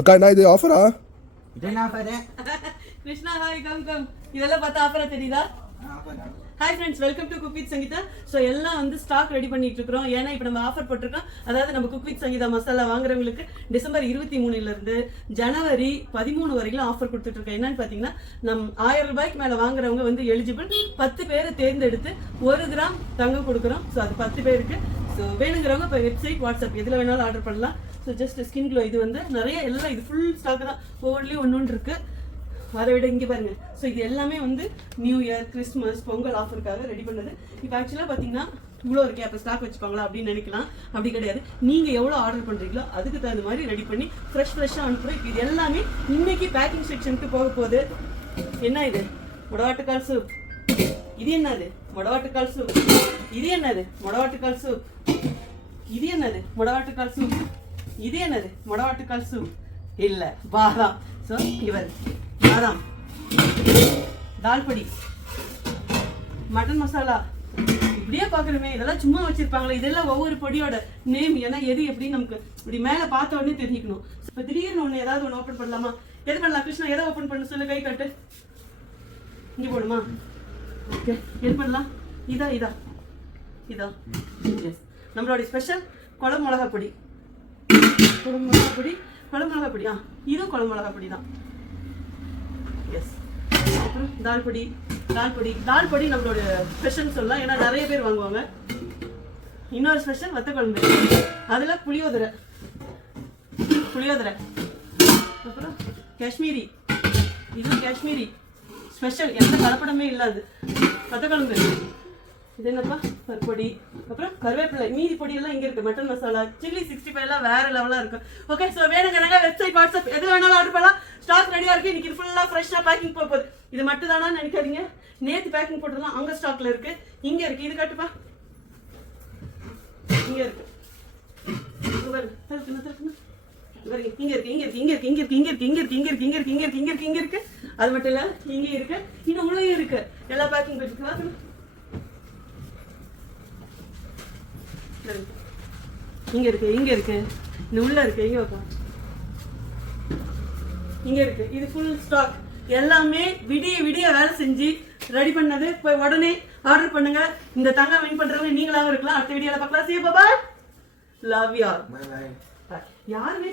அக்கா என்ன இது? ஆஃபரா கிருஷ்ணா ஹாய் கம் கம் இதெல்லாம் பார்த்தா ஆஃபரா தெரியுதா? Hi friends welcome to cook with Sangeetha so எல்லாம் வந்து ஸ்டாக் ரெடி பண்ணிட்டு இருக்கிறோம். ஏன்னா இப்போ நம்ம ஆஃபர் போட்டிருக்கோம். அதாவது நம்ம குக் வித் சங்கீதா மசாலா வாங்குறவங்களுக்கு டிசம்பர் இருபத்தி மூணுல இருந்து ஜனவரி பதிமூணு வரைக்கும் ஆஃபர் கொடுத்துட்டு இருக்கோம். என்னன்னு பார்த்தீங்கன்னா நம் ஆயிரம் ரூபாய்க்கு மேலே வாங்குறவங்க வந்து எலிஜிபிள் பத்து பேரை தேர்ந்தெடுத்து ஒரு கிராம் தங்கம் கொடுக்குறோம். ஸோ அது பத்து பேருக்கு. ஸோ வேணுங்கிறவங்க இப்போ வெப்சைட் வாட்ஸ்அப் எதில் வேணாலும் ஆர்டர் பண்ணலாம். ஸோ ஜஸ்ட் ஸ்கின் க்ளோ இது வந்து நிறைய எல்லாம் இது ஃபுல் ஸ்டாக் தான். ஒவ்வொன்றிலையும் ஒன்று ஒன்று இருக்குது அதை விட இங்கே பாருங்க. ஸோ இது எல்லாமே வந்து நியூ இயர் கிறிஸ்மஸ் பொங்கல் ஆஃபருக்காக ரெடி பண்ணது. இப்போ ஆக்சுவலாக பார்த்தீங்கன்னா இவ்வளோ இருக்கே அப்போ ஸ்டாக் வச்சுப்பாங்களா அப்படின்னு நினைக்கலாம். அப்படி கிடையாது. நீங்கள் எவ்வளோ ஆர்டர் பண்ணுறீங்களோ அதுக்கு தகுந்த மாதிரி ரெடி பண்ணி ஃப்ரெஷ் ஃப்ரெஷ்ஷாக அனுப்புகிறோம் இப்போ இது எல்லாமே இன்னைக்கு பேக்கிங் செக்ஷனுக்கு போக போகுது. என்ன இது? முடவாட்டுக்கால் சூப் இது என்னது? முடவாட்டுக்கால் சூப் இது என்னது? முடவாட்டுக்கால் சூப் இது என்னது? முடவாட்டுக்கால் சூப் இது என்னது? முடவாட்டுக்கால் சூப். இல்ல பாதாம். ஸோ இவர் பாதாம். தால்படி மட்டன் மசாலா. இப்படியே பார்க்குறோமே இதெல்லாம் சும்மா வச்சிருப்பாங்களே. இதெல்லாம் ஒவ்வொரு பொடியோட நேம் ஏன்னா எது எப்படி நமக்கு இப்படி மேலே பார்த்த உடனே தெரிஞ்சுக்கணும். இப்போ திடீர்னு ஒன்று ஏதாவது ஒன்று ஓப்பன் பண்ணலாமா? எது பண்ணலாம் கிருஷ்ணா? எதை ஓப்பன் பண்ண? சொல்லு கை கட்டு. இங்கே போடுமா? ஓகே எது பண்ணலாம்? இதா இதா. இதா. எஸ் நம்மளுடைய ஸ்பெஷல் குழம்பு மிளகா பொடி. குழம்பு மிளகா பொடி குழம்பு மிளகா ஆ இதுவும் குழம்பு மிளகா பொடி தான் எஸ் அப்புறம் தால் பொடி தால் பொடி. தால் பொடி நம்மளோட ஸ்பெஷல் சொல்லலாம். ஏன்னா நிறைய பேர் வாங்குவாங்க. இன்னொரு ஸ்பெஷல் வத்த குழம்பு அதில் புளியோதரை. புளியோதரை. அப்புறம் காஷ்மீரி. இது காஷ்மீரி. ஸ்பெஷல் எந்த கலப்படமே இல்லாது. வத்த குழம்பு இது என்னப்பா பருப்பொடி அப்புறம் கருவேப்பிலை மீதி பொடி எல்லாம் இங்க இருக்கு mutton masala chilli sixty five எல்லாம் வேற லெவலா இருக்கும் ஓகே ஸோ வேணுங்கிறனால வெப்சைட் வாட்ஸ்அப் எது வேணாலும் ஆர்டர் பண்ணலாம் ஸ்டாக் ரெடியா இருக்கு இன்னைக்கு ஃபுல்லா ஃப்ரெஷ்ஷா பேக்கிங் போக போகுது இது மட்டும் தானா நினைக்காதீங்க நேத்து பேக்கிங் போட்டதெல்லாம் அங்க ஸ்டாக்ல இருக்கு இங்க இருக்கு இது காட்டுப்பா இங்க இருக்கு இங்க இருக்கு இங்க இருக்கு இங்க இருக்கு இங்க இருக்கு இங்க இருக்கு இங்க இருக்கு இங்க இருக்கு இங்க இருக்கு இங்க இருக்கு இங்க இருக்கு அது மட்டும் இல்ல இங்க இருக்கு இன்னும் உள்ளேயும் இருக்கு எல்லா பேக்கிங் போயிட்டு இங்க இருக்கு இங்க இருக்கு. இந்த உள்ள இருக்கு இங்க வைப்போம் இங்க இருக்கு. இது ஃபுல் ஸ்டாக் எல்லாமே விடிய விடிய வேலை செஞ்சு ரெடி பண்ணது. போய் உடனே ஆர்டர் பண்ணுங்க. இந்த தங்கம் வின் பண்றவங்க நீங்களாவும் இருக்கலாம். அடுத்த வீடியோல பார்க்கலாம். You all. பாய் பாய் யாருமே